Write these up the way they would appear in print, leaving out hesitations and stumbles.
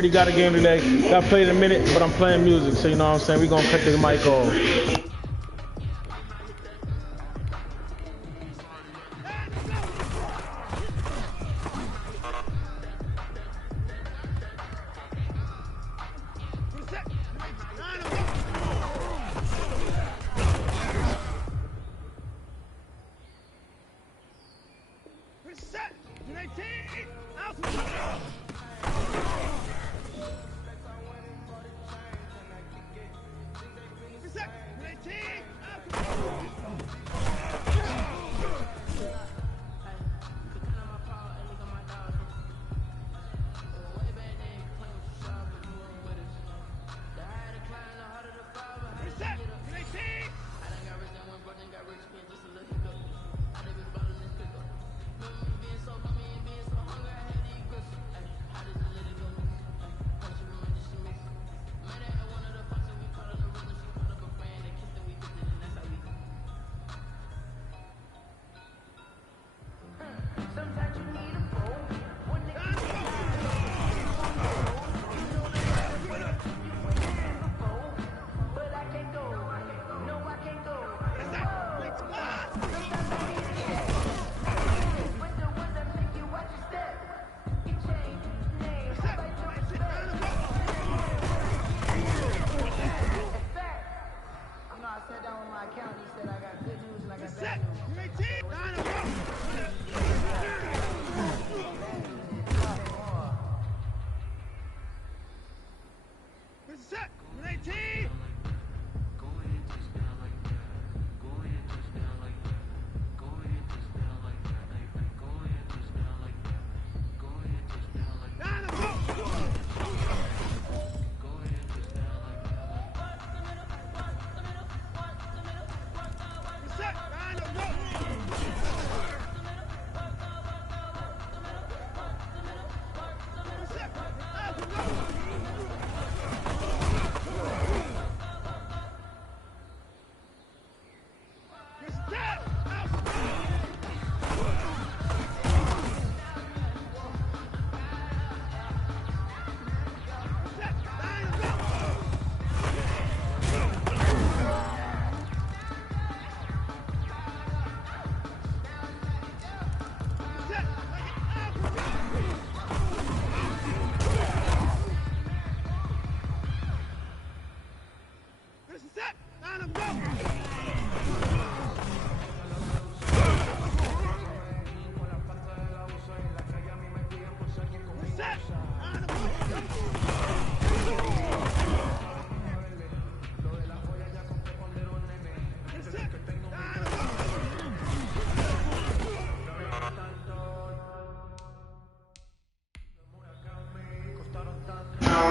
Already got a game today. Got played in a minute, but I'm playing music, so you know what I'm saying? We're gonna cut the mic off.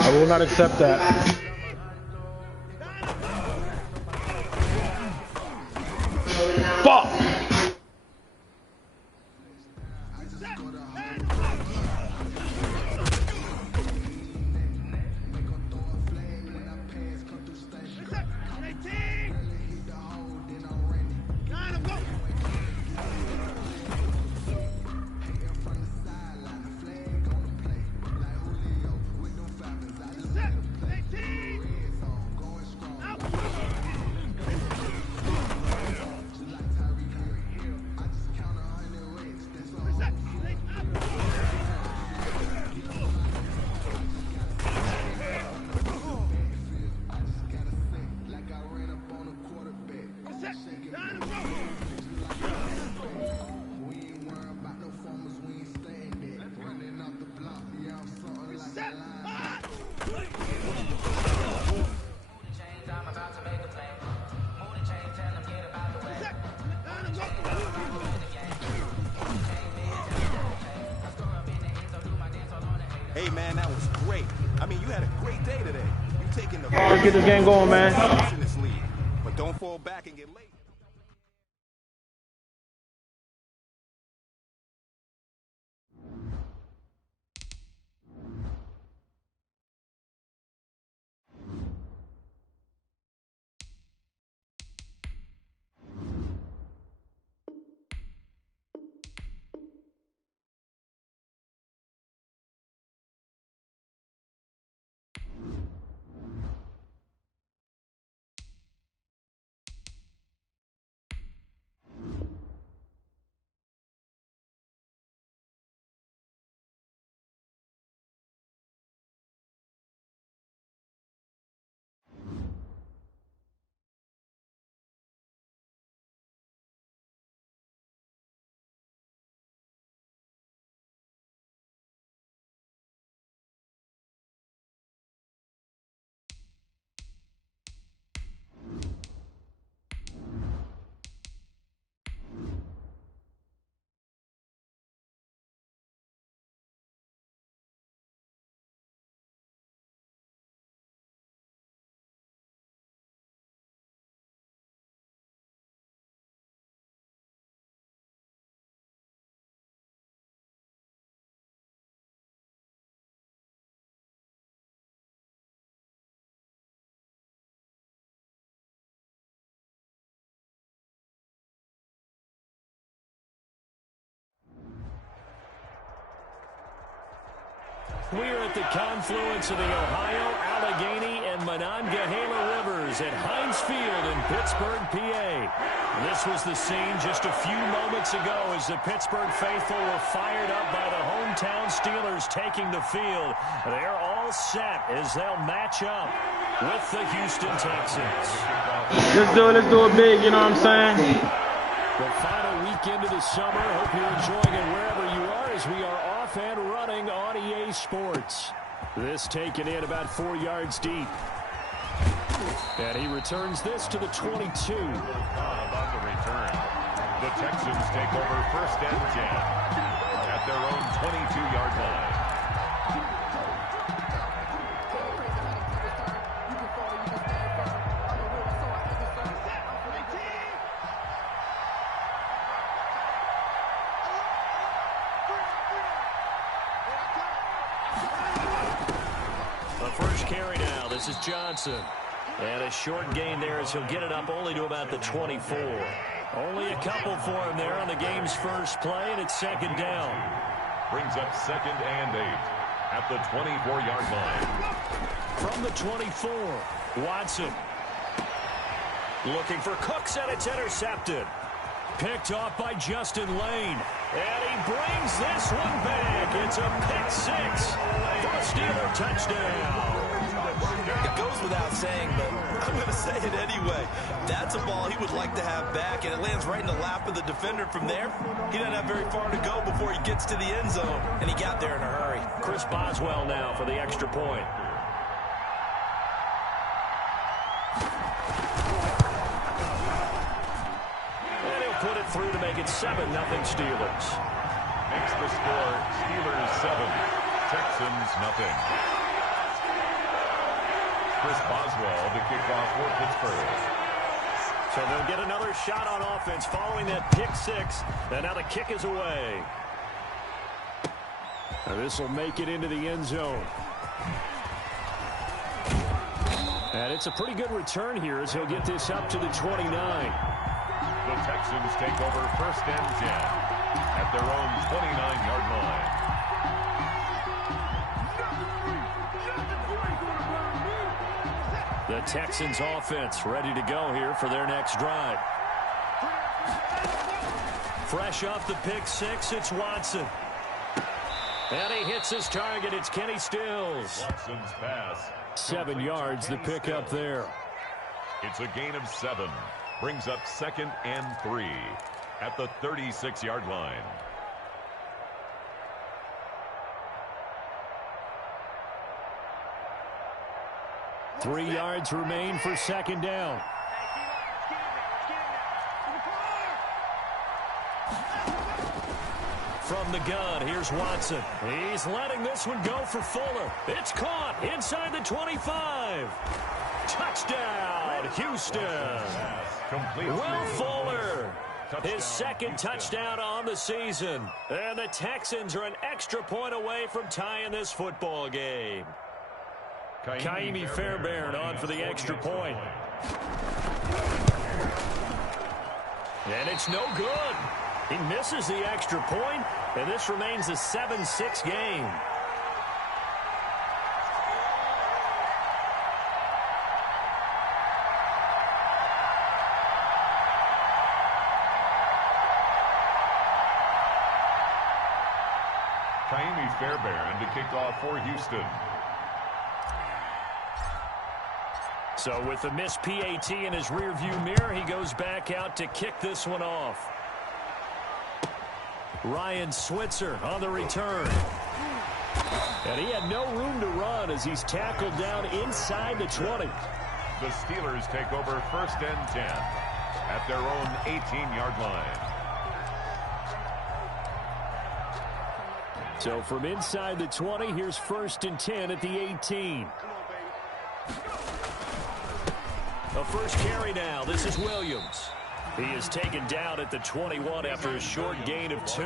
I will not accept that. Fuck! Hey man, that was great. I mean, you had a great day today. You taking the Let's get this game going, man. in this league, but don't fall back and get late. We're at the confluence of the Ohio, Allegheny, and Monongahela Rivers at Heinz Field in Pittsburgh, PA. This was the scene just a few moments ago as the Pittsburgh faithful were fired up by the hometown Steelers taking the field. They're all set as they'll match up with the Houston Texans. Let's do it big, you know what I'm saying? The final weekend of the summer. Hope you're enjoying it wherever you are as we are off and running on EA Sports. This taken in about 4 yards deep. And he returns this to the 22. On the return, the Texans take over 1st and 10 at their own 22-yard line. First carry now. This is Johnson. And a short gain there as he'll get it up only to about the 24. Only a couple for him there on the game's first play, and it's 2nd down. Brings up 2nd and 8 at the 24-yard line. From the 24, Watson. Looking for Cooks, and it's intercepted. Picked off by Justin Lane. And he brings this one back. It's a pick 6 for a Steeler touchdown. It goes without saying, but I'm going to say it anyway. That's a ball he would like to have back, and it lands right in the lap of the defender from there. He doesn't have very far to go before he gets to the end zone, and he got there in a hurry. Chris Boswell now for the extra point. Put it through to make it 7-0 Steelers. Makes the score Steelers 7, Texans nothing. Chris Boswell to kick off for Pittsburgh. So they'll get another shot on offense following that pick 6. And now the kick is away. This will make it into the end zone. And it's a pretty good return here as he'll get this up to the 29. The Texans take over 1st and 10 at their own 29-yard line. The Texans offense ready to go here for their next drive. Fresh off the pick 6, it's Watson. And he hits his target. It's Kenny Stills. Watson's pass. 7 yards, the pickup there. It's a gain of 7. Brings up 2nd and 3 at the 36-yard line. Three yards remain for 2nd down. From the gun, here's Watson. He's letting this one go for Fuller. It's caught inside the 25. Touchdown, Houston. Will Fuller, his 2nd touchdown on the season. And the Texans are an extra point away from tying this football game. Kaimi Fairbairn on for the extra point. And it's no good. He misses the extra point, and this remains a 7-6 game. Kaimi Fairbairn to kick off for Houston. So with the missed PAT in his rearview mirror, he goes back out to kick this one off. Ryan Switzer on the return. And he had no room to run as he's tackled down inside the 20. The Steelers take over 1st and 10 at their own 18-yard line. So from inside the 20, here's 1st and 10 at the 18. A first carry now. This is Williams. He is taken down at the 21 after a short gain of 2.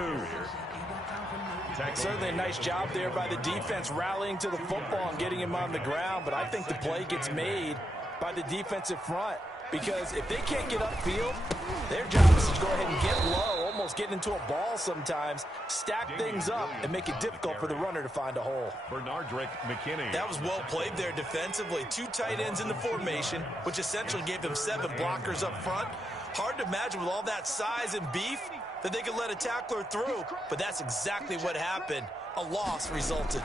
Certainly a nice job there by the defense rallying to the football and getting him on the ground, but I think the play gets made by the defensive front because if they can't get upfield, their job is to go ahead and get low, almost get into a ball sometimes, stack things up, and make it difficult for the runner to find a hole. That was well played there defensively. 2 tight ends in the formation, which essentially gave them 7 blockers up front. Hard to imagine with all that size and beef that they could let a tackler through, but that's exactly what happened. A loss resulted.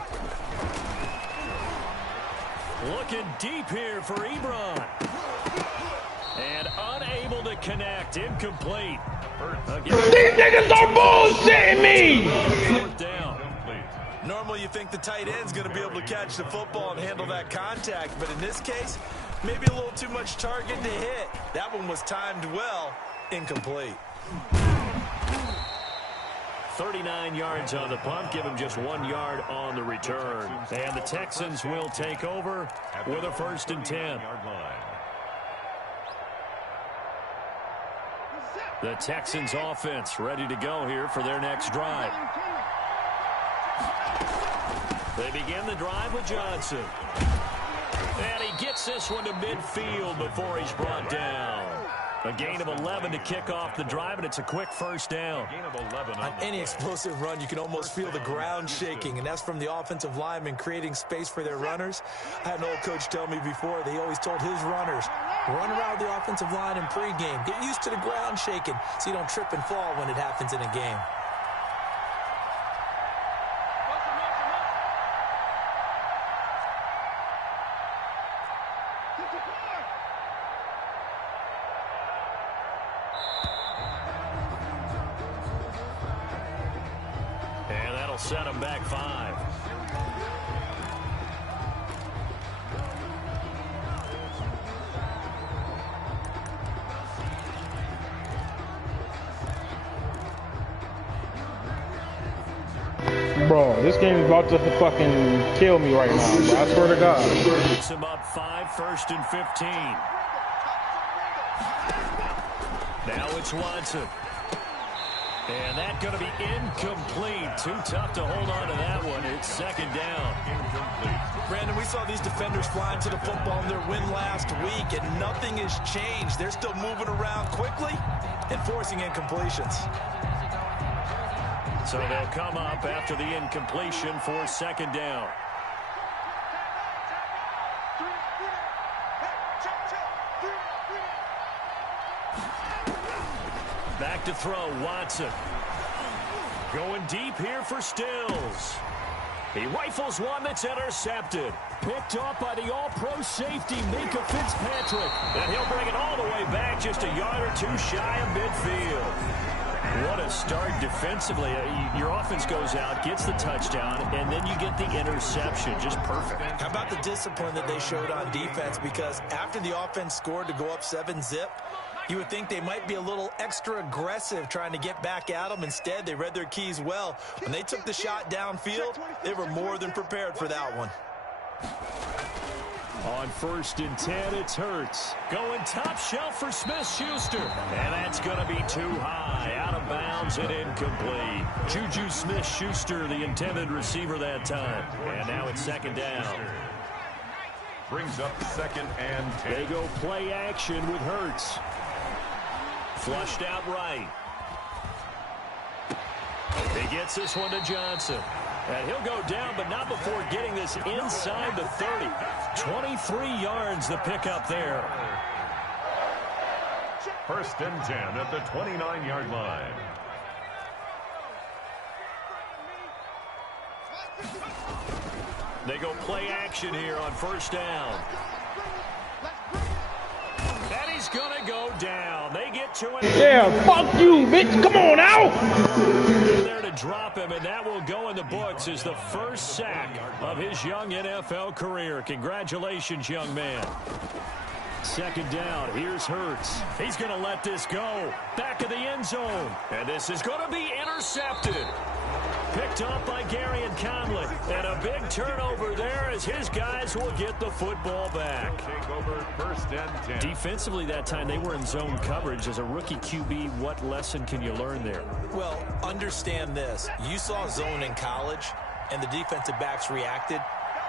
Looking deep here for Ebron. And unable to connect. Incomplete. These niggas are bullshitting me! 4th down. Normally you think the tight end's going to be able to catch the football and handle that contact, but in this case, maybe a little too much target to hit. That one was timed well. Incomplete. 39 yards on the punt, give him just 1 yard on the return. And the Texans will take over with a 1st and 10. The Texans offense ready to go here for their next drive. They begin the drive with Johnson. And he gets this one to midfield before he's brought down. A gain of 11 to kick off the drive, and it's a quick 1st down. On any explosive run, you can almost feel the ground shaking, and that's from the offensive linemen creating space for their runners. I had an old coach tell me before, they always told his runners, run around the offensive line in pregame. Get used to the ground shaking so you don't trip and fall when it happens in a game. Set him back 5. Bro, this game is about to fucking kill me right now, bro. I swear to God. Puts him up 5, 1st and 15. Now it's Watson. And that's going to be incomplete. Too tough to hold on to that one. It's 2nd down. Incomplete. Brandon, we saw these defenders flying to the football in their win last week, and nothing has changed. They're still moving around quickly and forcing incompletions. So they'll come up after the incompletion for 2nd down. Back to throw, Watson. Going deep here for Stills. He rifles one that's intercepted. Picked up by the all-pro safety, Minka Fitzpatrick. And he'll bring it all the way back just a yard or 2 shy of midfield. What a start defensively. Your offense goes out, gets the touchdown, and then you get the interception. Just perfect. How about the discipline that they showed on defense? Because after the offense scored to go up 7-zip, you would think they might be a little extra aggressive trying to get back at them. Instead, they read their keys well. When they took the shot downfield, they were more than prepared for that one. On 1st and 10, it's Hurts. Going top shelf for Smith-Schuster. And that's going to be too high. Out of bounds and incomplete. Juju Smith-Schuster, the intended receiver that time. And now it's 2nd down. Brings up 2nd and 10. They go play action with Hurts. Flushed out right. He gets this one to Johnson. And he'll go down, but not before getting this inside the 30. 23 yards the pickup there. 1st and 10 at the 29-yard line. They go play action here on 1st down. And he's going to go down. They get to it. Yeah, fuck you, bitch. Come on out. There to drop him, and that will go in the books as the first sack of his young NFL career. Congratulations, young man. 2nd down. Here's Hurts. He's going to let this go. Back of the end zone. And this is going to be intercepted. Picked up by Gary and Conley. And a big turnover there as his guys will get the football back. Take over 1st and 10. Defensively that time, they were in zone coverage. As a rookie QB, what lesson can you learn there? Well, understand this. You saw zone in college, and the defensive backs reacted.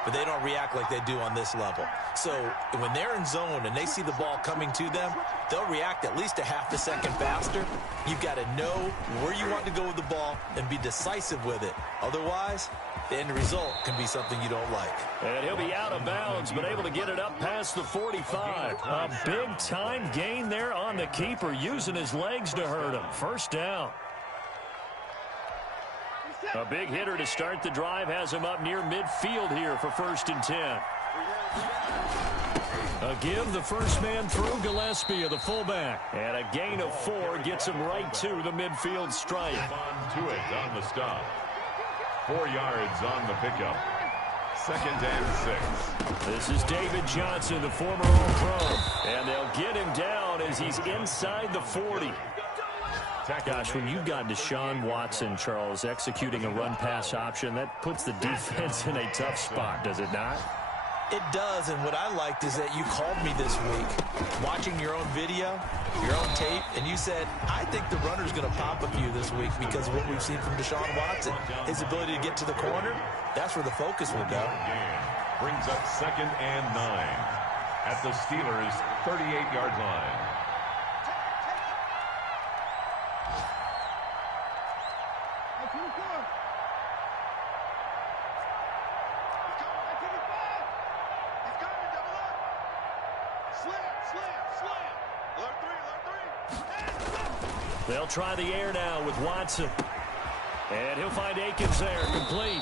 but they don't react like they do on this level. So when they're in zone and they see the ball coming to them, they'll react at least a half a second faster. You've got to know where you want to go with the ball and be decisive with it. Otherwise, the end result can be something you don't like. And he'll be out of bounds, but able to get it up past the 45. A big-time gain there on the keeper, using his legs to hurt him. First down. A big hitter to start the drive has him up near midfield here for 1st and 10. A give, the first man through, Gillespie of the fullback. And a gain of 4 gets him right to the midfield stripe. On to it on the stop. 4 yards on the pickup. 2nd and 6. This is David Johnson, the former All-Pro. And they'll get him down as he's inside the 40. Gosh, when you've got Deshaun Watson, Charles, executing a run-pass option, that puts the defense in a tough spot, does it not? It does, and what I liked is that you called me this week, watching your own video, your own tape, and you said, I think the runner's going to pop a few this week because of what we've seen from Deshaun Watson. His ability to get to the corner, that's where the focus will go. Brings up 2nd and 9 at the Steelers' 38-yard line. They'll try the air now with Watson. And he'll find Akins there, complete.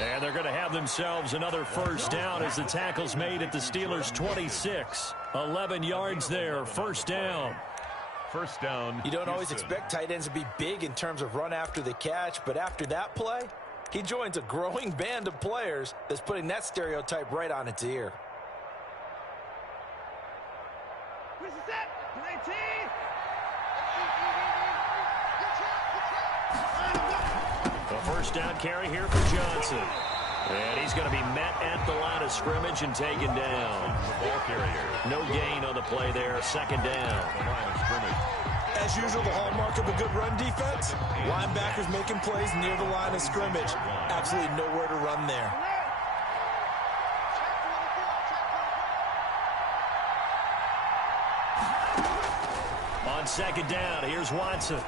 And they're going to have themselves another first down as the tackle's made at the Steelers' 26. 11 yards there, first down. First down. You don't always expect tight ends to be big in terms of run after the catch, but after that play, he joins a growing band of players that's putting that stereotype right on its ear. A first down carry here for Johnson. And he's going to be met at the line of scrimmage and taken down. Ball carrier. No gain on the play there, 2nd down. The line of scrimmage. As usual, the hallmark of a good run defense, linebackers making plays near the line of scrimmage. Absolutely nowhere to run there. On 2nd down, here's Watson.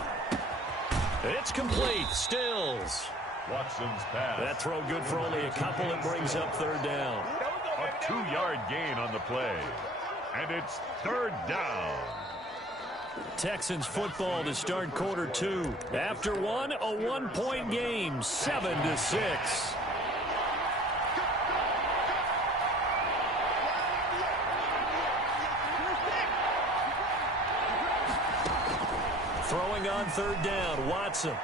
It's complete. Stills. Watson's pass. That throw good for only a couple. It brings up 3rd down. A 2-yard gain on the play. And it's 3rd down. Texans football to start quarter 2. After one, a 1-point game, 7-6. Throwing on 3rd down, Watson.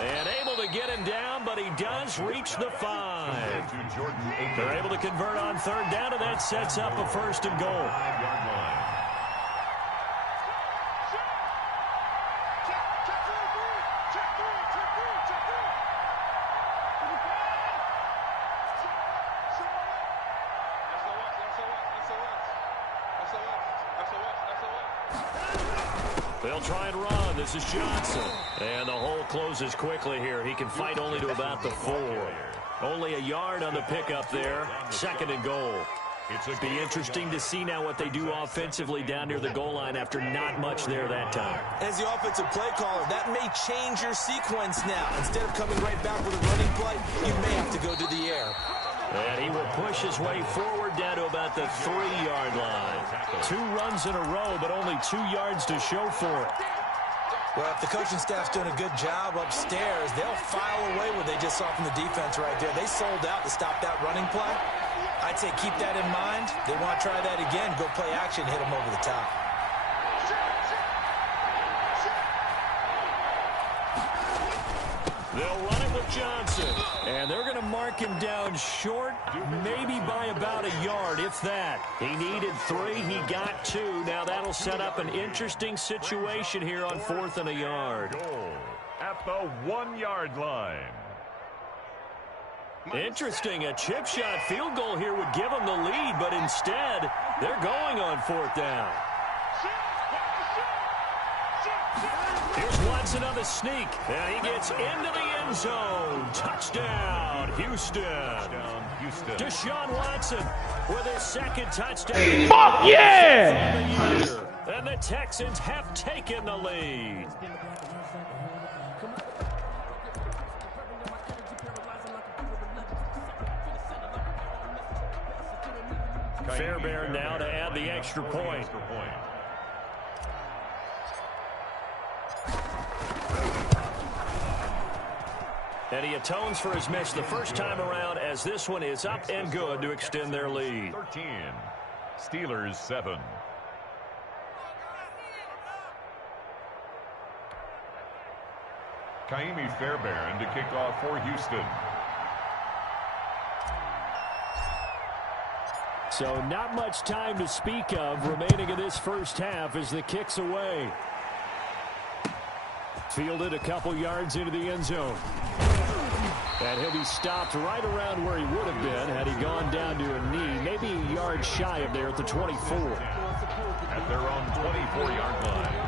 And able to get him down, but he does reach the 5. They're able to convert on 3rd down, and that sets up a 1st and goal. 5-yard line. They'll try and run. This is Johnson. And the hole closes quickly here. He can fight only to about the 4. Only a yard on the pickup there. 2nd and goal. It'll be interesting to see now what they do offensively down near the goal line after not much there that time. As the offensive play caller, that may change your sequence now. Instead of coming right back with a running play, you may have to go to the air. And he will push his way forward down to about the 3-yard line. 2 runs in a row, but only 2 yards to show for it. Well, if the coaching staff's doing a good job upstairs, they'll file away what they just saw from the defense right there. They sold out to stop that running play. I'd say keep that in mind. They want to try that again, go play action, hit them over the top. They'll run it with Johnson. And they're going to mark him down short, maybe by about a yard, if that. He needed 3. He got 2. Now that'll set up an interesting situation here on 4th and a yard. Goal at the 1-yard line. Interesting. A chip shot field goal here would give them the lead, but instead, they're going on 4th down. Here's Watson on the sneak. And he gets into the end zone. Touchdown, Houston. Deshaun Watson with his second touchdown. Fuck yeah! And the Texans have taken the lead. Fairbairn now to add the extra point. And he atones for his miss the first time around, as this one is up and good to extend their lead. 13. Steelers 7. Kaimi Fairbairn to kick off for Houston. So not much time to speak of remaining in this first half as the kick's away. Fielded a couple yards into the end zone. And he'll be stopped right around where he would have been had he gone down to a knee, maybe a yard shy of there at the 24. At their own 24-yard line.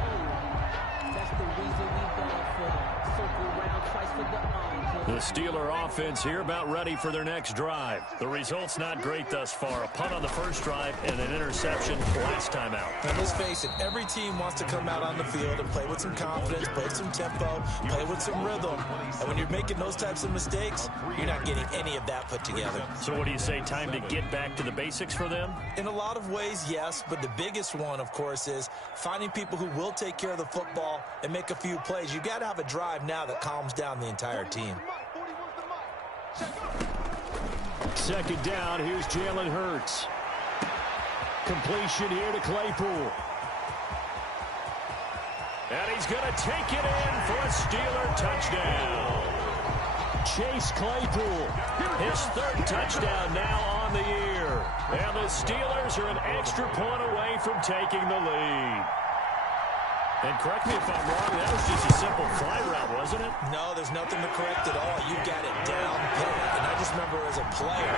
The Steeler offense here about ready for their next drive. The result's not great thus far. A punt on the first drive and an interception last time out. Now, let's face it, every team wants to come out on the field and play with some confidence, play some tempo, play with some rhythm. And when you're making those types of mistakes, you're not getting any of that put together. So what do you say, time to get back to the basics for them? In a lot of ways, yes, but the biggest one, of course, is finding people who will take care of the football and make a few plays. You got to have a drive now that calms down the entire team. Second down, here's Jalen Hurts. Completion here to Claypool. And he's going to take it in for a Steeler touchdown. Chase Claypool, his third touchdown now on the year. And the Steelers are an extra point away from taking the lead. And correct me if I'm wrong, that was just a simple fly route, wasn't it? No, there's nothing to correct at all. You got it down pat. And I just remember as a player,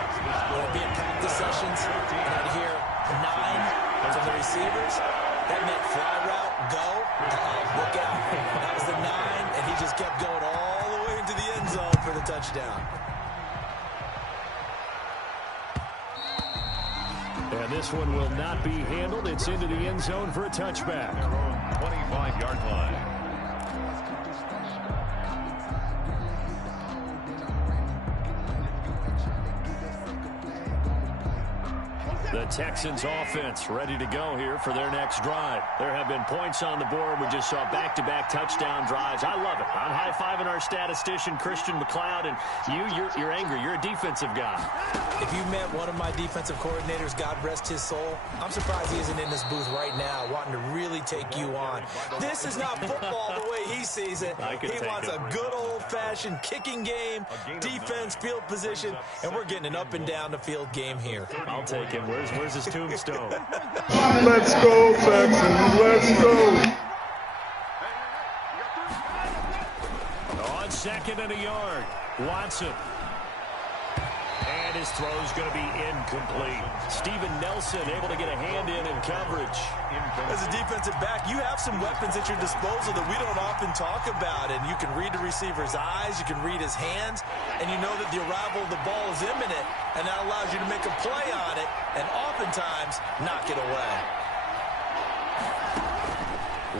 when I'd be in practice sessions, and I'd hear 9 from the receivers, that meant fly route, go, look out. That was the 9, and he just kept going all the way into the end zone for the touchdown. And this one will not be handled. It's into the end zone for a touchback. 25-yard line. The Texans offense ready to go here for their next drive. There have been points on the board. We just saw back-to-back touchdown drives. I love it. I'm high-fiving our statistician, Christian McLeod, and you're angry. You're a defensive guy. If you met one of my defensive coordinators, God rest his soul, I'm surprised he isn't in this booth right now wanting to really take you on. This is not football the way he sees it. He wants a good old-fashioned kicking game, defense, field position, and we're getting an up-and-down-the-field game here. I'll take him. Where's his tombstone? Let's go, Texans. Let's go. On second and a yard, Watson. And his throw's going to be incomplete. Steven Nelson able to get a hand in coverage. As a defensive back, you have some weapons at your disposal that we don't often talk about. And you can read the receiver's eyes, you can read his hands, and you know that the arrival of the ball is imminent, and that allows you to make a play on it and oftentimes knock it away.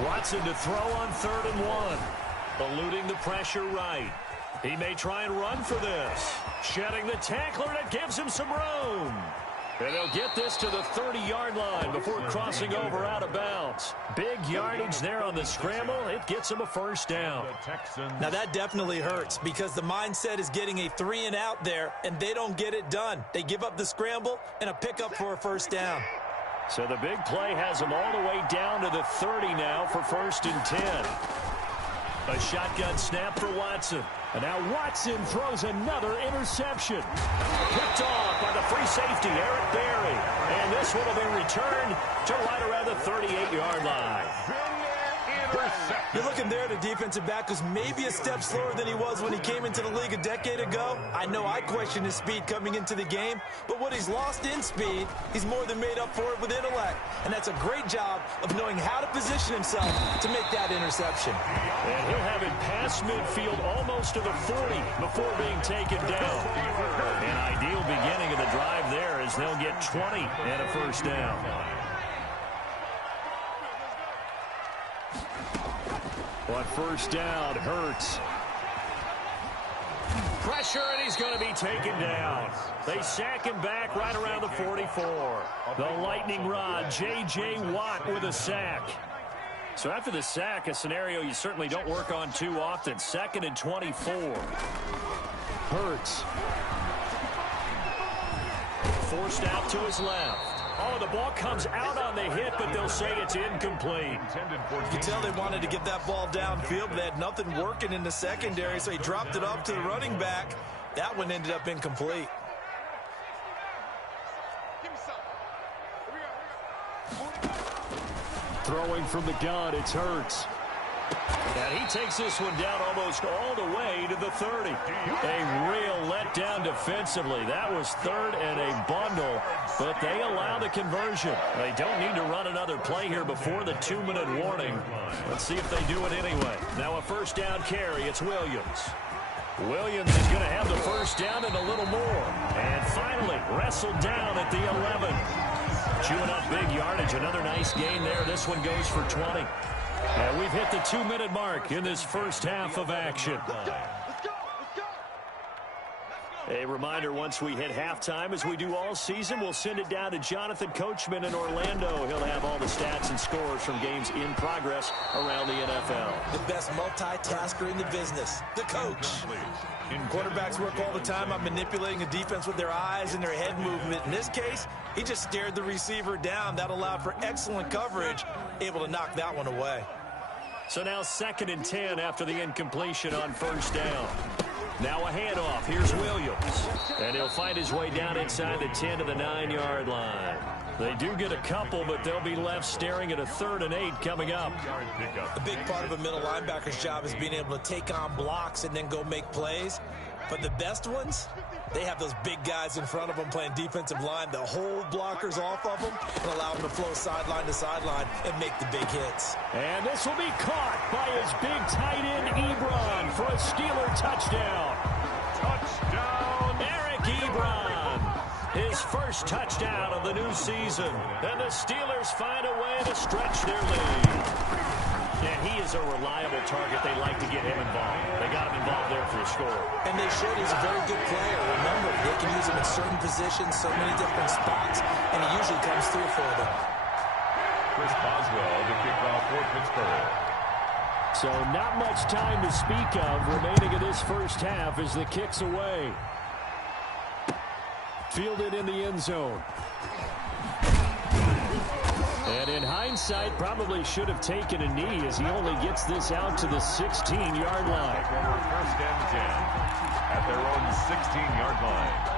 Watson to throw on 3rd and 1. Eluding the pressure right. He may try and run for this. Shedding the tackler, and it gives him some room. And he'll get this to the 30-yard line before crossing over out of bounds. Big yardage there on the scramble. It gets him a first down. Now that definitely hurts because the mindset is getting a 3-and-out there, and they don't get it done. They give up the scramble and a pickup for a first down. So the big play has him all the way down to the 30 now for 1st and 10. A shotgun snap for Watson. And now Watson throws another interception. Picked off by the free safety, Eric Berry. And this one will be returned to right around the 38-yard line. You're looking there at a defensive back who's maybe a step slower than he was when he came into the league a decade ago. I know I questioned his speed coming into the game, but what he's lost in speed, he's more than made up for it with intellect. And that's a great job of knowing how to position himself to make that interception. And he'll have it past midfield almost to the 40 before being taken down. An ideal beginning of the drive there as they'll get 20 and a first down. On first down, Hurts. Pressure, and he's going to be taken down. They sack him back right around the 44. The lightning rod, J.J. Watt with a sack. So after the sack, a scenario you certainly don't work on too often. 2nd and 24. Hurts. Forced out to his left. Oh, the ball comes out on the hit, but they'll say it's incomplete. You can tell they wanted to get that ball downfield, but they had nothing working in the secondary, so he dropped it off to the running back. That one ended up incomplete. Throwing from the gun, it's Hurts. And he takes this one down almost all the way to the 30. A real letdown defensively. That was 3rd and a bundle, but they allow the conversion. They don't need to run another play here before the 2-minute warning. Let's see if they do it anyway. Now a first down carry. It's Williams. Williams is going to have the first down and a little more. And finally wrestled down at the 11. Chewing up big yardage. Another nice gain there. This one goes for 20. And we've hit the 2-minute mark in this first half of action. A reminder, once we hit halftime, as we do all season, we'll send it down to Jonathan Coachman in Orlando. He'll have all the stats and scores from games in progress around the NFL. The best multitasker in the business, the coach. Quarterbacks work all the time on manipulating a defense with their eyes and their head movement. In this case, he just stared the receiver down. That allowed for excellent coverage, able to knock that one away. So now 2nd and 10 after the incompletion on first down. Now a handoff. Here's Williams. And he'll find his way down inside the 10 to the 9-yard line. They do get a couple, but they'll be left staring at a 3rd and 8 coming up. A big part of a middle linebacker's job is being able to take on blocks and then go make plays. But the best ones, they have those big guys in front of them playing defensive line that hold blockers off of them and allow them to flow sideline to sideline and make the big hits. And this will be caught by his big tight end, Ebron, for a Steeler touchdown. Touchdown, Eric Ebron. His first touchdown of the new season. And the Steelers find a way to stretch their lead. And he is a reliable target. They like to get him involved. They got him involved there for a score. And they should. He's a very good player. Remember, they can use him in certain positions, so many different spots, and he usually comes through for them. Chris Boswell to kick off for Pittsburgh. So not much time to speak of remaining in this first half as the kick's away. Fielded in the end zone. And in hindsight, probably should have taken a knee as he only gets this out to the 16-yard line. First and 10 at their own 16-yard line.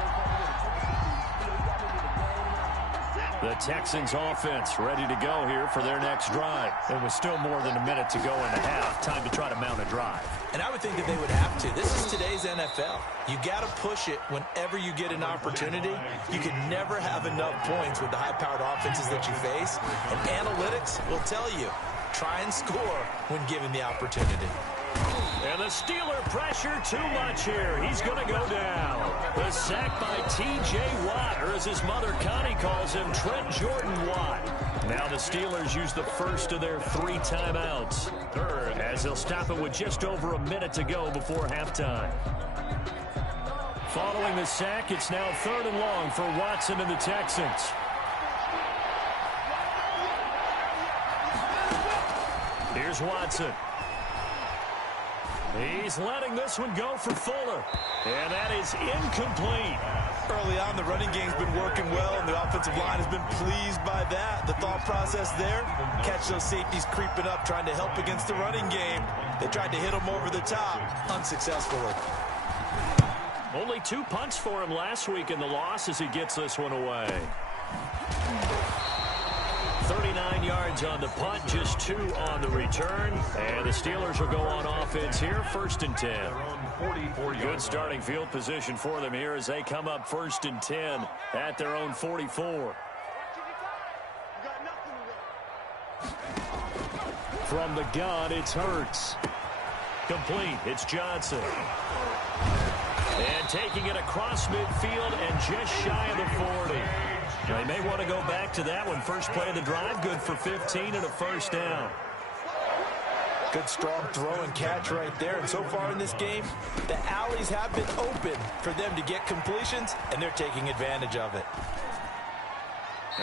The Texans offense ready to go here for their next drive. It was still more than a minute to go in the half. Time to try to mount a drive. And I would think that they would have to. This is today's NFL. You got to push it whenever you get an opportunity. You can never have enough points with the high-powered offenses that you face. And analytics will tell you, try and score when given the opportunity. And the Steeler pressure too much here. He's going to go down. The sack by T.J. Watt, or as his mother Connie calls him, Trent Jordan Watt. Now the Steelers use the first of their 3 timeouts. Third, as they'll stop it with just over a minute to go before halftime. Following the sack, it's now 3rd and long for Watson and the Texans. Here's Watson. He's letting this one go for Fuller. And that is incomplete. Early on, the running game's been working well, and the offensive line has been pleased by that. The thought process there, catch those safeties creeping up, trying to help against the running game. They tried to hit him over the top, unsuccessfully. Only 2 punts for him last week in the loss as he gets this one away. 39 yards yards on the punt, just 2 on the return. And the Steelers will go on offense here, 1st and 10. Good starting field position for them here as they come up 1st and 10 at their own 44. From the gun, it's Hurts. Complete. It's Johnson. And taking it across midfield and just shy of the 40. They may want to go back to that one. First play of the drive, good for 15 and a 1st down. Good strong throw and catch right there. And so far in this game, the alleys have been open for them to get completions, and they're taking advantage of it.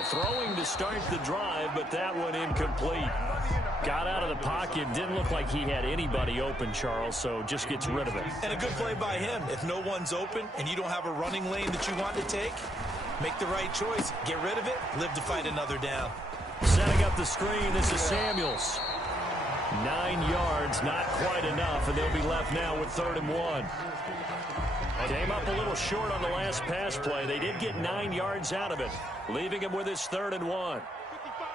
Throwing to start the drive, but that one incomplete. Got out of the pocket. Didn't look like he had anybody open, Charles, so just gets rid of it. And a good play by him. If no one's open and you don't have a running lane that you want to take, make the right choice. Get rid of it. Live to fight another down. Setting up the screen, this is Samuels. 9 yards, not quite enough, and they'll be left now with 3rd and 1. Came up a little short on the last pass play. They did get 9 yards out of it, leaving him with his 3rd and 1. 55.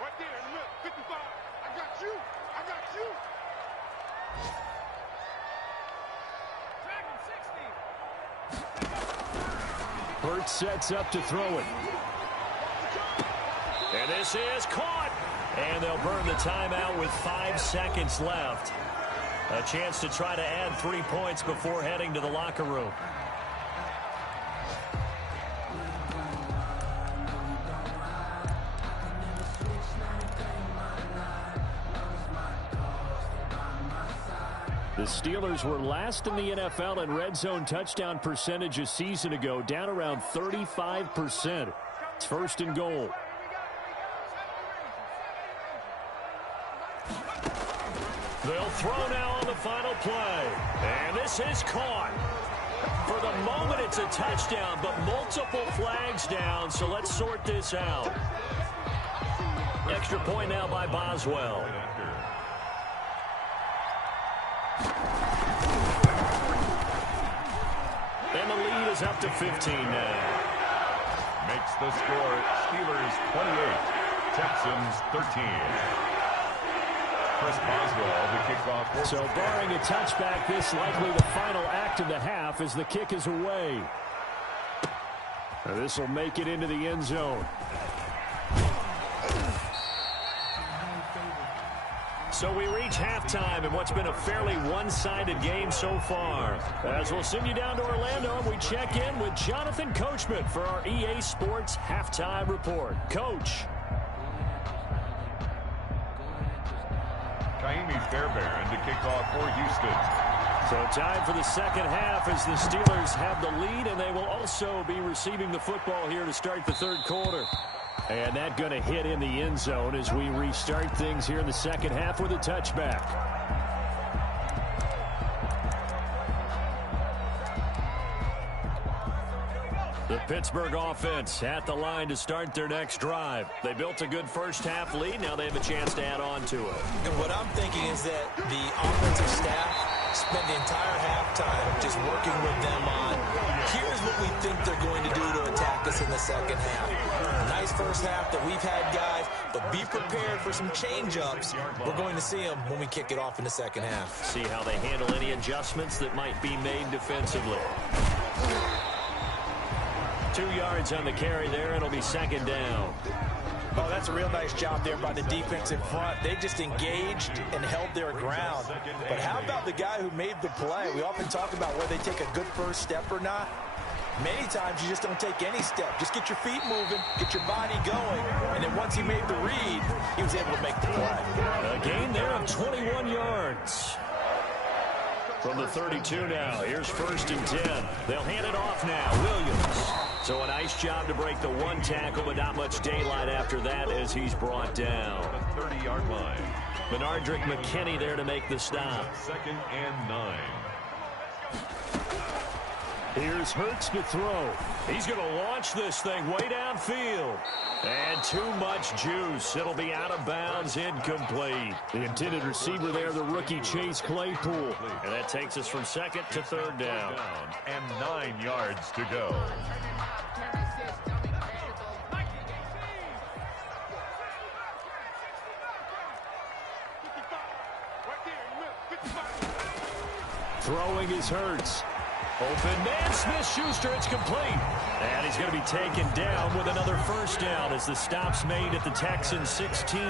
Right there in the middle. 55. I got you. I got you. Dragon 60. Hurts sets up to throw it. And this is caught. And they'll burn the timeout with 5 seconds left. A chance to try to add 3 points before heading to the locker room. The Steelers were last in the NFL in red zone touchdown percentage a season ago, down around 35%. It's 1st and goal. They'll throw now on the final play. And this is caught. For the moment, it's a touchdown, but multiple flags down, so let's sort this out. Extra point now by Boswell. And the lead is up to 15 now. Makes the score Steelers 28, Texans 13. Chris Boswell, the kickoff. So barring a touchback, this likely the final act of the half as the kick is away. This will make it into the end zone. So we reach halftime in what's been a fairly one-sided game so far. As we'll send you down to Orlando, and we check in with Jonathan Coachman for our EA Sports Halftime Report. Coach. Kaimi Fairbairn to kick off for Houston. So time for the second half as the Steelers have the lead, and they will also be receiving the football here to start the third quarter. And that going to hit in the end zone as we restart things here in the second half with a touchback. The Pittsburgh offense at the line to start their next drive. They built a good first half lead. Now they have a chance to add on to it. And what I'm thinking is that the offensive staff spent the entire halftime just working with them on, here's what we think they're going to do to attack us in the second half. Nice first half that we've had, guys, but be prepared for some change-ups. We're going to see them when we kick it off in the second half. See how they handle any adjustments that might be made defensively. 2 yards on the carry there. It'll be second down. Oh, that's a real nice job there by the defense in front. They just engaged and held their ground. But how about the guy who made the play? We often talk about whether they take a good first step or not. Many times you just don't take any step. Just get your feet moving, get your body going, and then once he made the read, he was able to make the play. A gain there of 21 yards. From the 32 now, here's 1st and 10. They'll hand it off now. Williams. So a nice job to break the one tackle, but not much daylight after that as he's brought down. 30-yard line. Benardrick McKinney there to make the stop. 2nd and 9. Here's Hurts to throw. He's going to launch this thing way downfield. And too much juice. It'll be out of bounds, incomplete. The intended receiver there, the rookie Chase Claypool. And that takes us from 2nd to 3rd down. And 9 yards to go. Throwing is Hurts. Open man, Smith-Schuster, it's complete. And he's going to be taken down with another first down as the stop's made at the Texans 16.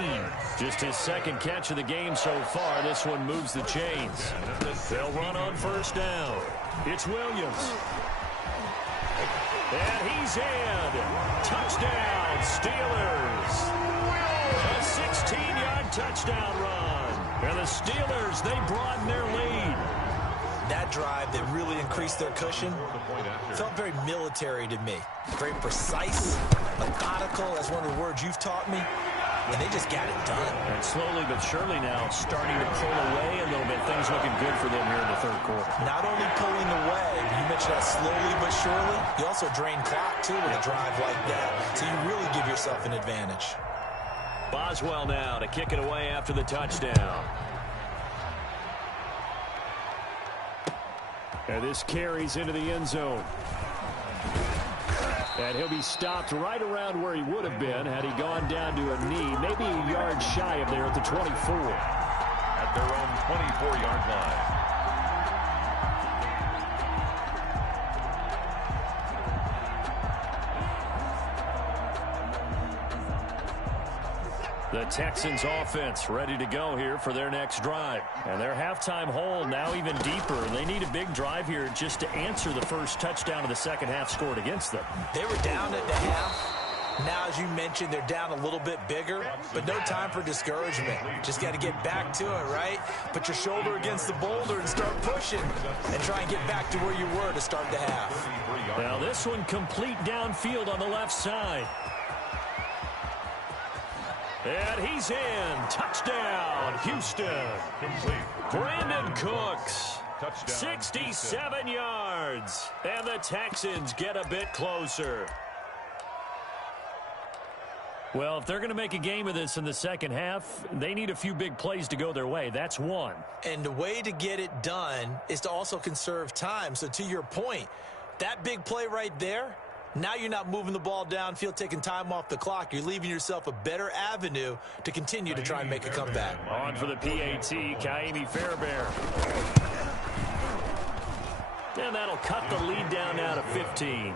Just his second catch of the game so far. This one moves the chains. They'll run on first down. It's Williams. And he's in. Touchdown, Steelers. A 16-yard touchdown run. And the Steelers, they broaden their lead. That drive that really increased their cushion felt very military to me. Very precise, methodical. That's one of the words you've taught me. And they just got it done. And slowly but surely now starting to pull away a little bit. Things looking good for them here in the third quarter. Not only pulling away, you mentioned that slowly but surely. You also drain clock, too, with a drive like that. So you really give yourself an advantage. Boswell now to kick it away after the touchdown. And this carries into the end zone. And he'll be stopped right around where he would have been had he gone down to a knee, maybe a yard shy of there at the 24. At their own 24-yard line. The Texans offense ready to go here for their next drive. And their halftime hole now even deeper. And they need a big drive here just to answer the first touchdown of the second half scored against them. They were down at the half. Now, as you mentioned, they're down a little bit bigger, but no time for discouragement. Just got to get back to it, right? Put your shoulder against the boulder and start pushing and try and get back to where you were to start the half. Now this one complete downfield on the left side. And he's in. Touchdown, Houston. Complete. Brandon Cooks. Touchdown. 67 yards. And the Texans get a bit closer. Well, if they're going to make a game of this in the second half, they need a few big plays to go their way. That's one. And the way to get it done is to also conserve time. So to your point, that big play right there, now you're not moving the ball downfield, taking time off the clock. You're leaving yourself a better avenue to continue to try and make a comeback. On for the PAT, Kaimi Fairbairn. And that'll cut the lead down now to 15.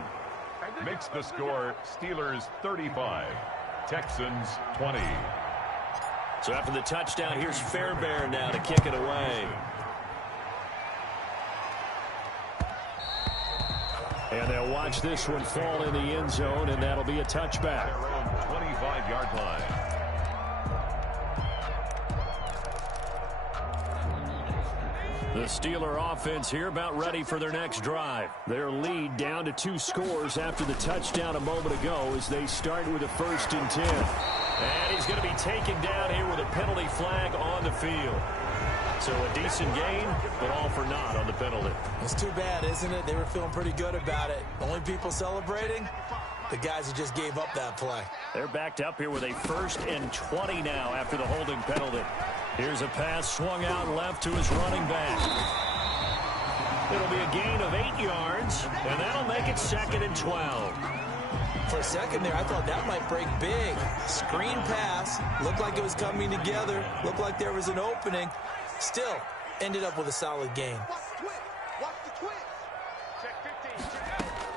Makes the score Steelers 35, Texans 20. So after the touchdown, here's Fairbairn now to kick it away. And they'll watch this one fall in the end zone, and that'll be a touchback. Their own 25-yard line. The Steeler offense here about ready for their next drive. Their lead down to 2 scores after the touchdown a moment ago as they start with a 1st and 10. And he's going to be taken down here with a penalty flag on the field. So a decent gain, but all for naught on the penalty. It's too bad, isn't it? They were feeling pretty good about it. Only people celebrating, the guys who just gave up that play. They're backed up here with a 1st and 20 now after the holding penalty. Here's a pass swung out left to his running back. It'll be a gain of 8 yards, and that'll make it 2nd and 12. For a second there, I thought that might break big. Screen pass. Looked like it was coming together. Looked like there was an opening. Still, ended up with a solid game.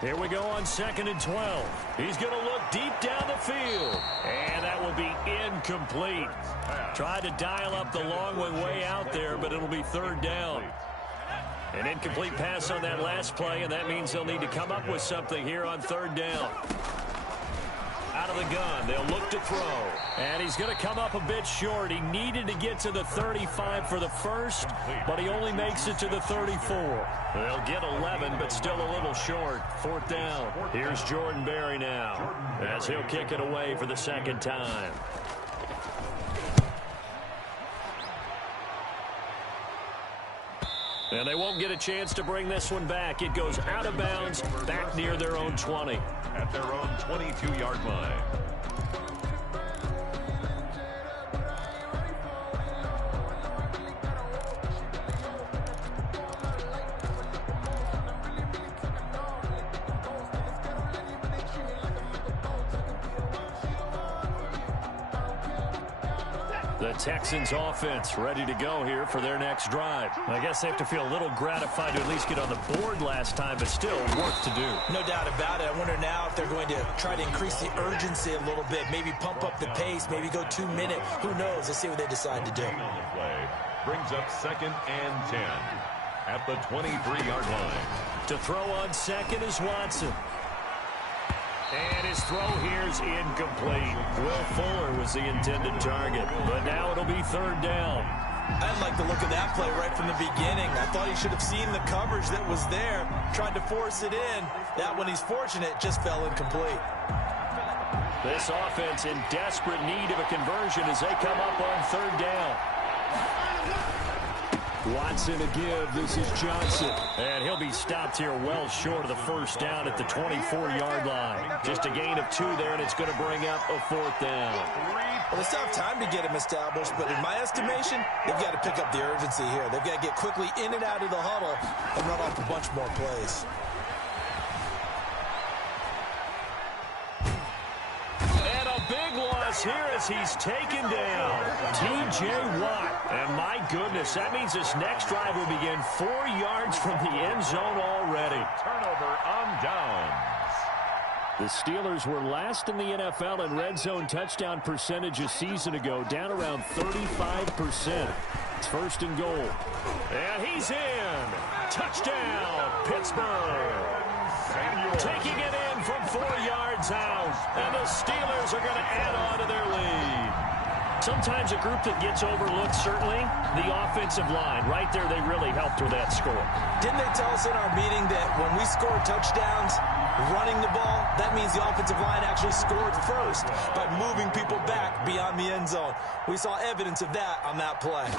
Here we go on 2nd and 12. He's going to look deep down the field. And that will be incomplete. Tried to dial up the long one way out there, but it'll be 3rd down. An incomplete pass on that last play, and that means they'll need to come up with something here on 3rd down. Out of the gun, they'll look to throw. And he's going to come up a bit short. He needed to get to the 35 for the first, but he only makes it to the 34. They'll get 11, but still a little short. 4th down. Here's Jordan Berry now as he'll kick it away for the 2nd time. And they won't get a chance to bring this one back. It goes out of bounds, back near their own 20. At their own 22-yard line. The Texans offense ready to go here for their next drive. I guess they have to feel a little gratified to at least get on the board last time, but still work to do. No doubt about it. I wonder now if they're going to try to increase the urgency a little bit, maybe pump up the pace, maybe go 2 minute. Who knows? Let's see what they decide to do. Play brings up 2nd and 10 at the 23-yard line. To throw on second is Watson. And his throw here is incomplete. Will Fuller was the intended target, but now it'll be 3rd down. I didn't like the look of that play right from the beginning. I thought he should have seen the coverage that was there, tried to force it in. That one, he's fortunate, just fell incomplete. This offense in desperate need of a conversion as they come up on 3rd down. Watson a give. This is Johnson. And he'll be stopped here well short of the 1st down at the 24-yard line. Just a gain of 2 there, and it's going to bring up a 4th down. Well, they still have time to get him established, but in my estimation, they've got to pick up the urgency here. They've got to get quickly in and out of the huddle and run off a bunch more plays. Here as he's taken down. T.J. Watt. And my goodness, that means this next drive will begin 4 yards from the end zone already. Turnover on downs. The Steelers were last in the NFL in red zone touchdown percentage a season ago, down around 35%. It's 1st and goal. And he's in. Touchdown, Pittsburgh. Taking it in from 4 yards out. And the Steelers are going to add on to their lead. Sometimes a group that gets overlooked, certainly, the offensive line. Right there, they really helped with that score. Didn't they tell us in our meeting that when we score touchdowns running the ball, that means the offensive line actually scored first by moving people back beyond the end zone? We saw evidence of that on that play.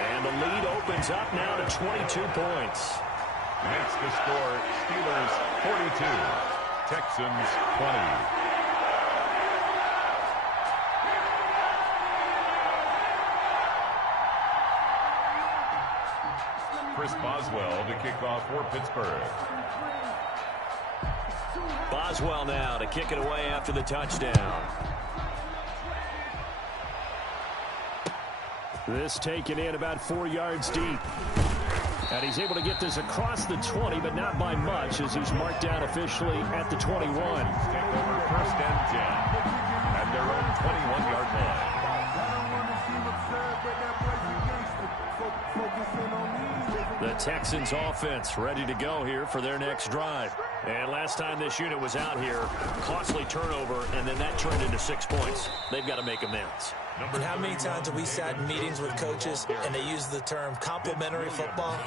And the lead opens up now to 22 points. Makes the score Steelers 42, Texans 20. Chris Boswell to kick off for Pittsburgh. Boswell now to kick it away after the touchdown. This taken in about 4 yards deep. And he's able to get this across the 20, but not by much, as he's marked down officially at the 21. Take over 1st and 10 at their own 21-yard line. The Texans offense ready to go here for their next drive. And last time this unit was out here, costly turnover, and then that turned into 6 points. They've got to make amends. And how many times have we sat in meetings with coaches and they use the term complementary football?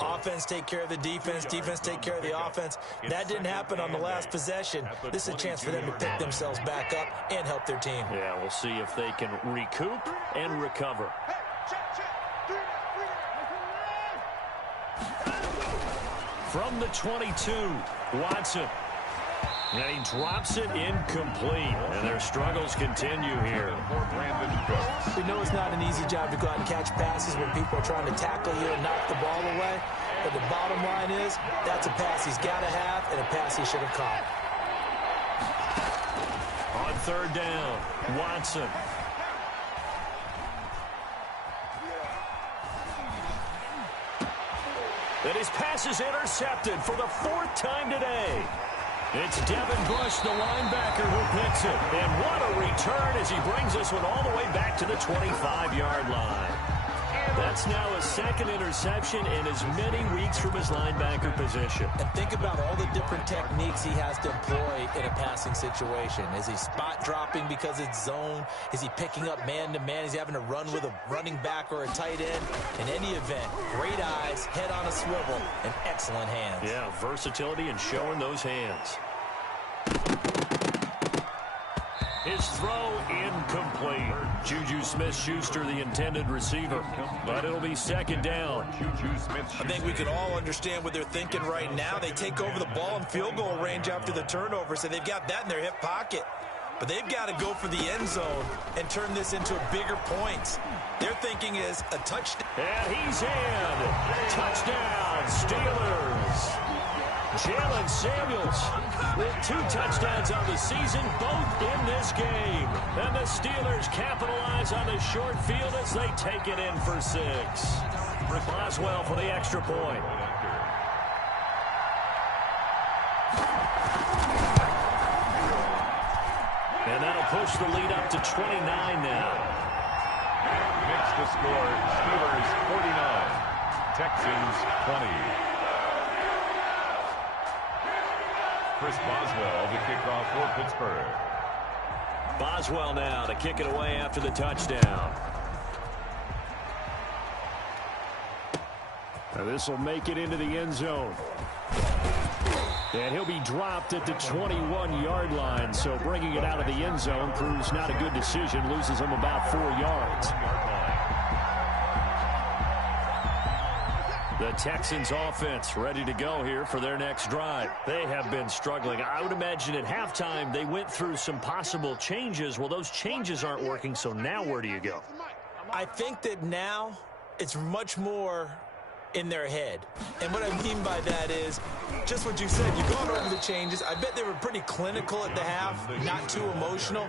Offense take care of the defense, defense take care of the offense. That didn't happen on the last possession. This is a chance for them to pick themselves back up and help their team. Yeah, we'll see if they can recoup and recover. From the 22, Watson. And he drops it incomplete. And their struggles continue here. We know it's not an easy job to go out and catch passes when people are trying to tackle you and knock the ball away. But the bottom line is, that's a pass he's got to have and a pass he should have caught. On 3rd down, Watson. And his pass is intercepted for the 4th time today. It's Devin Bush, the linebacker, who picks it. And what a return as he brings this one all the way back to the 25-yard line. That's now his 2nd interception in as many weeks from his linebacker position. And think about all the different techniques he has to employ in a passing situation. Is he spot dropping because it's zone? Is he picking up man-to-man? Is he having to run with a running back or a tight end? In any event, great eyes, head on a swivel, and excellent hands. Yeah, versatility and showing those hands. His throw incomplete. Juju Smith-Schuster, the intended receiver. But it'll be 2nd down. I think we can all understand what they're thinking right now. They take over the ball in field goal range after the turnover, so they've got that in their hip pocket. But they've got to go for the end zone and turn this into a bigger point. Their thinking is a touchdown. And he's in. Touchdown, Steelers. Jalen Samuels with 2 touchdowns on the season, both in this game. And the Steelers capitalize on the short field as they take it in for 6. Boswell for the extra point. And that'll push the lead up to 29 now. Mix the score. Steelers 49. Texans 20. Chris Boswell to kick off for Pittsburgh. Boswell now to kick it away after the touchdown. Now this will make it into the end zone. And he'll be dropped at the 21-yard line. So bringing it out of the end zone proves not a good decision. Loses him about 4 yards. The Texans offense ready to go here for their next drive. They have been struggling. I would imagine at halftime they went through some possible changes. Well, those changes aren't working, so now where do you go? I think that now it's much more in their head. And what I mean by that is just what you said. You've gone over the changes. I bet they were pretty clinical at the half, not too emotional.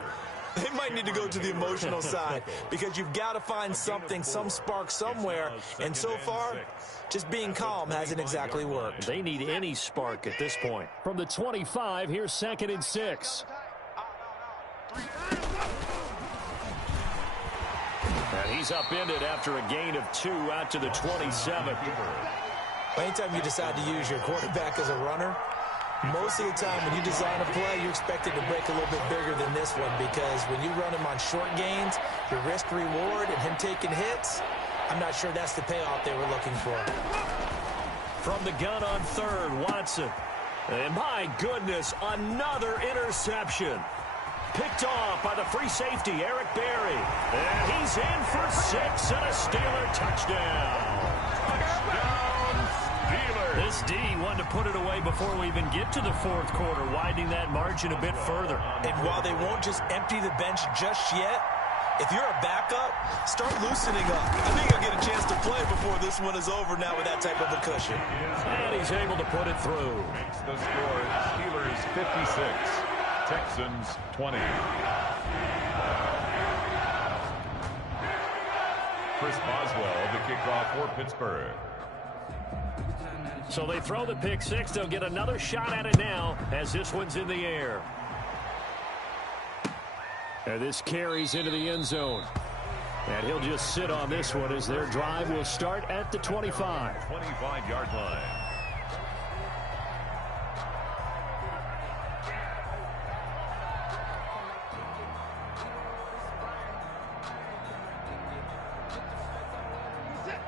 They might need to go to the emotional side because you've got to find something, some spark somewhere. And so far, just being calm hasn't exactly worked. They need any spark at this point. From the 25, here's 2nd and 6. And he's upended after a gain of 2 out to the 27. Anytime you decide to use your quarterback as a runner, most of the time when you design a play, you're expected to break a little bit bigger than this one because when you run him on short gains, your risk-reward and him taking hits, I'm not sure that's the payoff they were looking for. From the gun on 3rd, Watson. And my goodness, another interception. Picked off by the free safety, Eric Berry. And he's in for 6 and a Steeler touchdown. Touchdown, Steelers. This D wanted to put it away before we even get to the 4th quarter, widening that margin a bit further. And while they won't just empty the bench just yet, if you're a backup, start loosening up. I think you'll get a chance to play before this one is over now with that type of a cushion. And he's able to put it through. Makes the score Steelers 56. Texans 20. Chris Boswell the kickoff for Pittsburgh. So they throw the pick 6. They'll get another shot at it now as this one's in the air. And this carries into the end zone. And he'll just sit on this one as their drive will start at the 25. 25-yard line.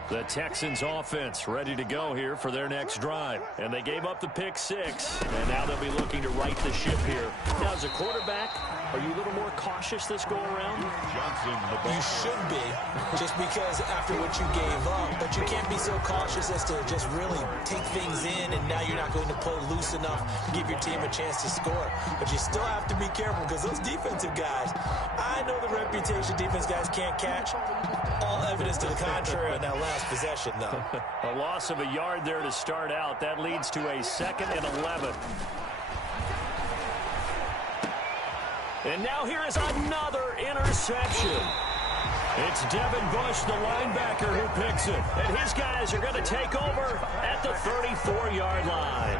The Texans offense ready to go here for their next drive. And they gave up the pick 6. And now they'll be looking to right the ship here. Now, as a quarterback, are you a little more cautious this go-around? Johnson, You should be, just because after what you gave up. But you can't be so cautious as to just really take things in, and now you're not going to play loose enough to give your team a chance to score. But you still have to be careful because those defensive guys, I know the reputation defense guys can't catch. All evidence to the contrary on that last possession, though. A loss of a yard there to start out. That leads to a 2nd and 11. And now here is another interception. It's Devin Bush, the linebacker, who picks it. And his guys are going to take over at the 34-yard line.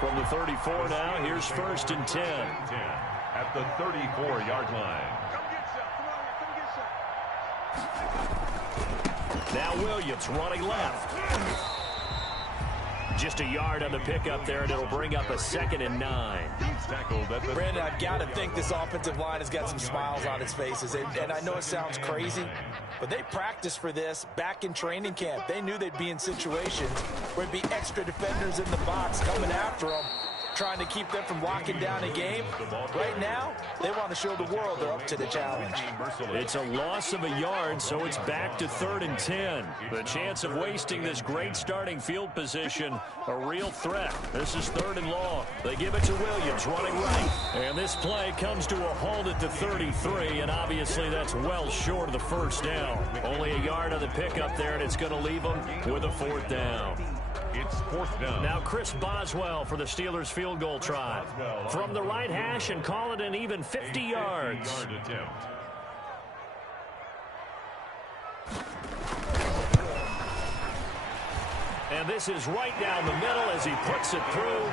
From the 34 now, here's 1st and 10. At the 34-yard line. Now Williams running left. Just a yard on the pickup there, and it'll bring up a 2nd and 9. Brandon, I've got to think this offensive line has got some smiles on its faces. And I know it sounds crazy, but they practiced for this back in training camp. They knew they'd be in situations where it'd be extra defenders in the box coming after them, trying to keep them from locking down a game. Right now, they want to show the world they're up to the challenge. It's a loss of a yard, so it's back to 3rd and 10. The chance of wasting this great starting field position, a real threat. This is 3rd and long. They give it to Williams, running right. And this play comes to a halt at the 33, and obviously that's well short of the 1st down. Only a yard on the pickup there, and it's going to leave them with a 4th down. It's 4th down. Now Chris Boswell for the Steelers field goal try. From the right hash and call it an even 50 yards. 50-yard attempt. And this is right down the middle as he puts it through.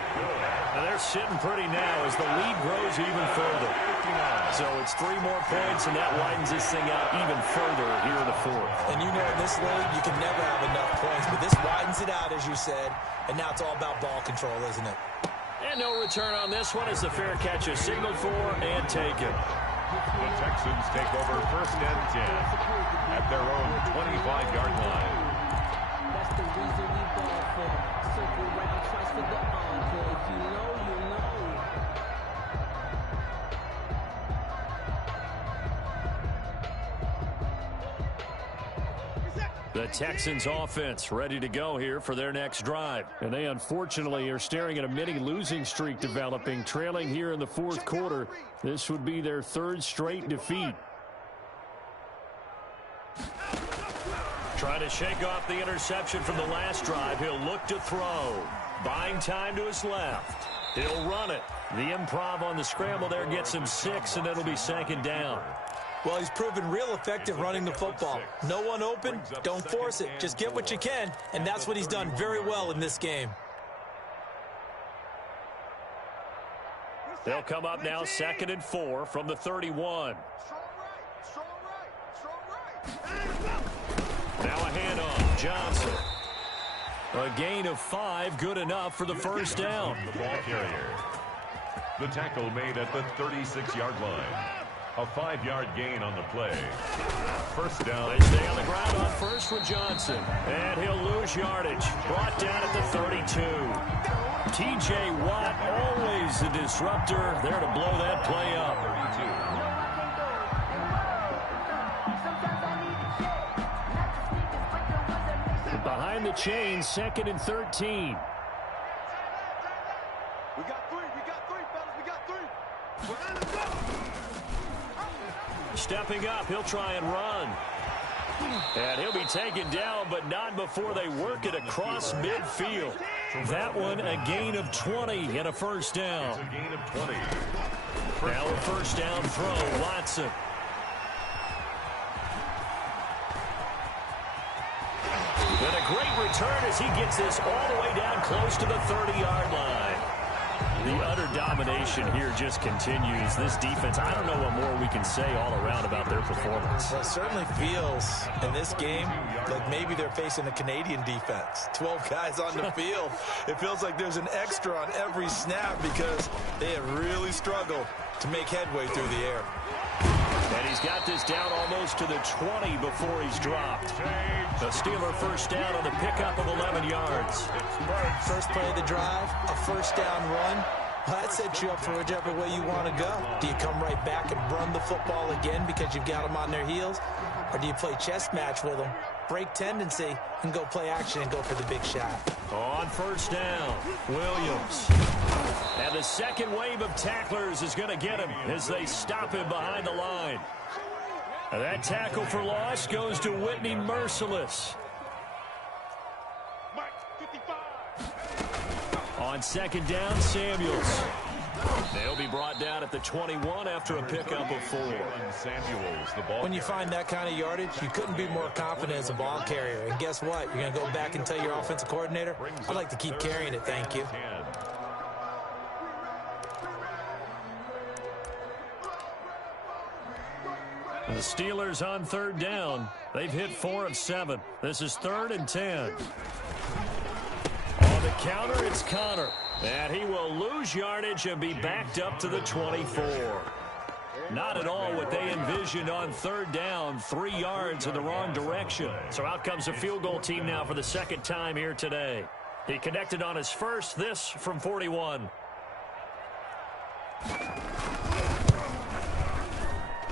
And they're sitting pretty now as the lead grows even further. So it's 3 more points, and that widens this thing out even further here in the 4th. And you know in this league, you can never have enough points, but this widens it out, as you said, and now it's all about ball control, isn't it? And no return on this one as the fair catch is signaled for and taken. The Texans take over 1st and 10 at their own 25-yard line. That's the reason we ball for. Circle round twice for the encore. If you know, you know. The Texans offense ready to go here for their next drive. And they unfortunately are staring at a mini losing streak developing, trailing here in the 4th quarter. This would be their 3rd straight defeat. Trying to shake off the interception from the last drive. He'll look to throw. Buying time to his left. He'll run it. The improv on the scramble there gets him 6, and it'll be 2nd down. Well, he's proven real effective running the football. No one open, don't force it. Just get what you can, and that's what he's done very well in this game. They'll come up now 2nd and 4 from the 31. Now a handoff. Johnson. A gain of 5, good enough for the 1st down. The ball carrier. The tackle made at the 36-yard line. A 5-yard gain on the play. 1st down. They stay on the ground on 1st with Johnson. And he'll lose yardage. Brought down at the 32. T.J. Watt, always a disruptor, there to blow that play up. 32. Behind the chains, 2nd and 13. We got 3, fellas, we got 3. Stepping up, he'll try and run. And he'll be taken down, but not before they work it across midfield. That one, a gain of 20 and a 1st down. It's a gain of 20. Now a 1st down throw, Watson. And a great return as he gets this all the way down close to the 30-yard line. The utter domination here just continues. This defense, I don't know what more we can say all around about their performance. Well, it certainly feels in this game like maybe they're facing a Canadian defense. 12 guys on the field. It feels like there's an extra on every snap because they have really struggled to make headway through the air. And he's got this down almost to the 20 before he's dropped. The Steeler 1st down on the pickup of 11 yards. First play of the drive, a 1st down run. Well, that sets you up for whichever way you want to go. Do you come right back and run the football again because you've got them on their heels? Or do you play chess match with them, break tendency, and go play action and go for the big shot? On 1st down, Williams. And the 2nd wave of tacklers is going to get him as they stop him behind the line. And that tackle for loss goes to Whitney Merciless. On 2nd down, Samuels. They'll be brought down at the 21 after a pickup of 4. Samuels, the ball When you find that kind of yardage, you couldn't be more confident as a ball carrier. And guess what? You're going to go back and tell your offensive coordinator, I'd like to keep carrying it, thank you. The Steelers on 3rd down. They've hit 4 of 7. This is 3rd and 10. On the counter, it's Connor. And he will lose yardage and be backed up to the 24. Not at all what they envisioned on 3rd down. 3 yards in the wrong direction. So out comes the field goal team now for the 2nd time here today. He connected on his first, this from 41.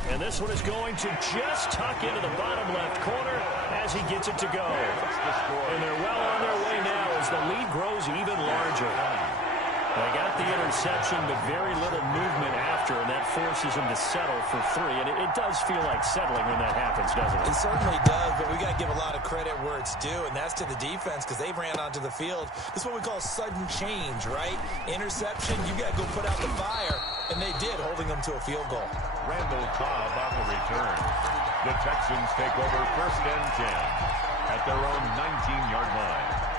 And this one is going to just tuck into the bottom left corner as he gets it to go. And they're well on their way now as the lead grows even larger. They got the interception, but very little movement after, and that forces him to settle for 3. And it does feel like settling when that happens, doesn't it? It certainly does, but we got to give a lot of credit where it's due, and that's to the defense because they ran onto the field. This is what we call sudden change, right? Interception, you got to go put out the fire, and they did, holding them to a field goal. Randall Cobb on the return. The Texans take over 1st and 10 at their own 19-yard line.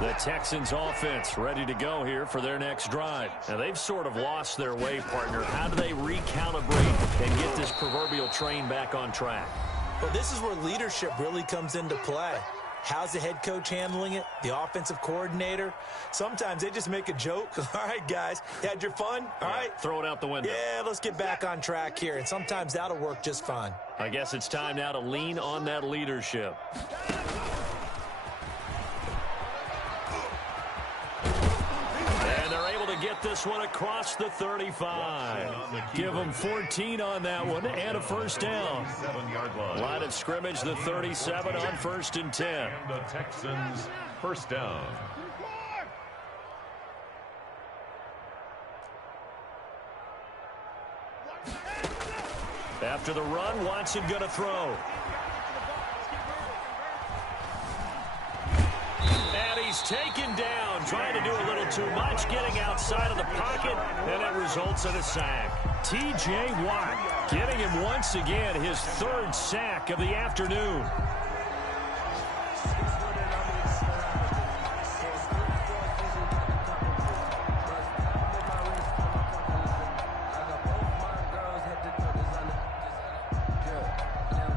The Texans offense ready to go here for their next drive. Now, they've sort of lost their way, partner. How do they recalibrate and get this proverbial train back on track? Well, this is where leadership really comes into play. How's the head coach handling it? The offensive coordinator? Sometimes they just make a joke. All right, guys, you had your fun? All right. Throw it out the window. Yeah, let's get back on track here. And sometimes that'll work just fine. I guess it's time now to lean on that leadership. Get this one across the 35. Give them 14 on that one and a first down. 7-yard line. Line of scrimmage, the 37 on 1st and 10. And the Texans first down. After the run, Watson going to throw. He's taken down, trying to do a little too much, getting outside of the pocket, and it results in a sack. T.J. Watt getting him once again his 3rd sack of the afternoon.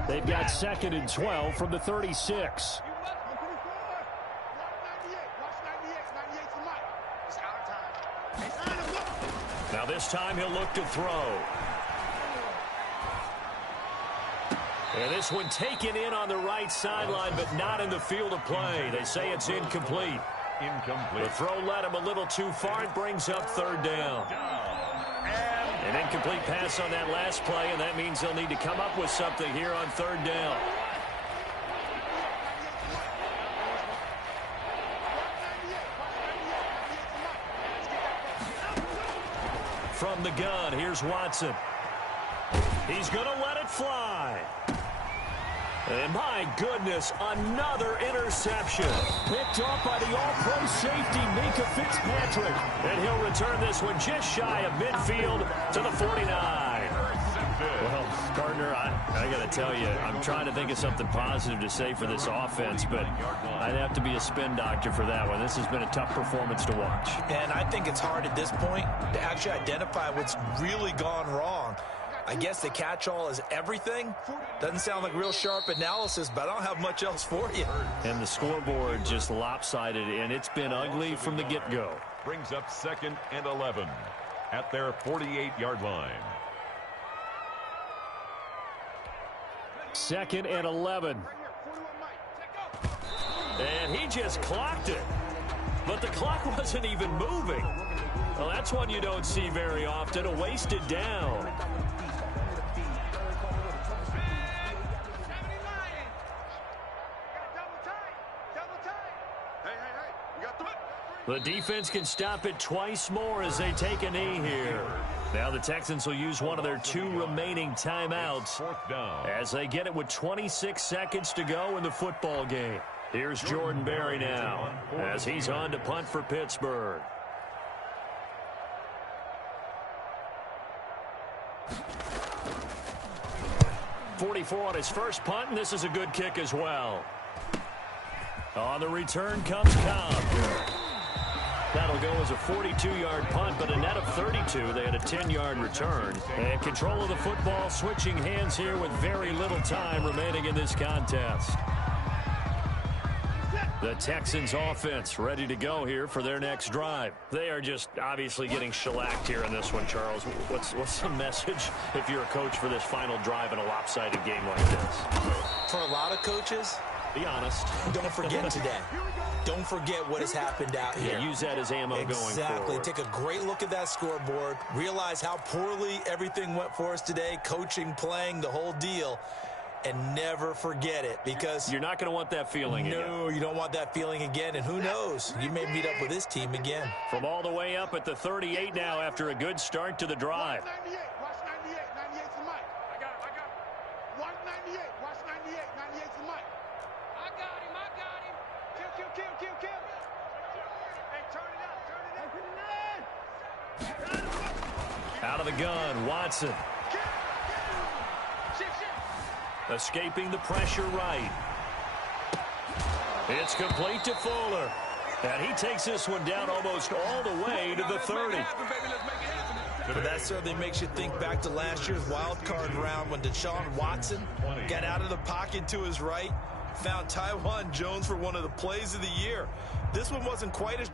They've got 2nd and 12 from the 36. Now this time he'll look to throw. And this one taken in on the right sideline, but not in the field of play. They say it's incomplete. Incomplete. The throw led him a little too far. It brings up 3rd down. An incomplete pass on that last play, and that means they'll need to come up with something here on 3rd down. From the gun, here's Watson. He's going to let it fly. And my goodness, another interception. Picked off by the all-pro safety, Minka Fitzpatrick. And he'll return this one just shy of midfield to the 49. Well, partner, I got to tell you, I'm trying to think of something positive to say for this offense, but I'd have to be a spin doctor for that one. This has been a tough performance to watch. And I think it's hard at this point to actually identify what's really gone wrong. I guess the catch-all is everything. Doesn't sound like real sharp analysis, but I don't have much else for you. And the scoreboard just lopsided, and it's been ugly from the get-go. Brings up 2nd and 11 at their 48-yard line. 2nd and 11. And he just clocked it. But the clock wasn't even moving. Well, that's one you don't see very often, a wasted down. The defense can stop it twice more as they take a knee here. Now the Texans will use one of their 2 remaining timeouts as they get it with 26 seconds to go in the football game. Here's Jordan Berry now as he's on to punt for Pittsburgh. .44 on his first punt, and this is a good kick as well. On the return comes Cobb. That'll go as a 42-yard punt, but a net of 32. They had a 10-yard return. And control of the football, switching hands here with very little time remaining in this contest. The Texans offense ready to go here for their next drive. They are just obviously getting shellacked here in this one, Charles. What's the message if you're a coach for this final drive in a lopsided game like this? For a lot of coaches, be honest. Don't forget today. Don't forget what has happened out here. Yeah, use that as ammo going forward. Exactly. Take a great look at that scoreboard. Realize how poorly everything went for us today. Coaching, playing, the whole deal. and never forget it, because you're not going to want that feeling again. No, you don't want that feeling again, and who knows? You may meet up with this team again. From all the way up at the 38 now after a good start to the drive. Watch 98. Watch 98. 98's the mic. I got him. Watch 98. Watch 98. 98's the mic. I got him. Kill. Hey, turn it up. Out of the gun, Watson. Escaping the pressure right. It's complete to Fuller. And he takes this one down almost all the way to the 30. But that certainly makes you think back to last year's wild card round when Deshaun Watson got out of the pocket to his right, found Taiwan Jones for one of the plays of the year. This one wasn't quite as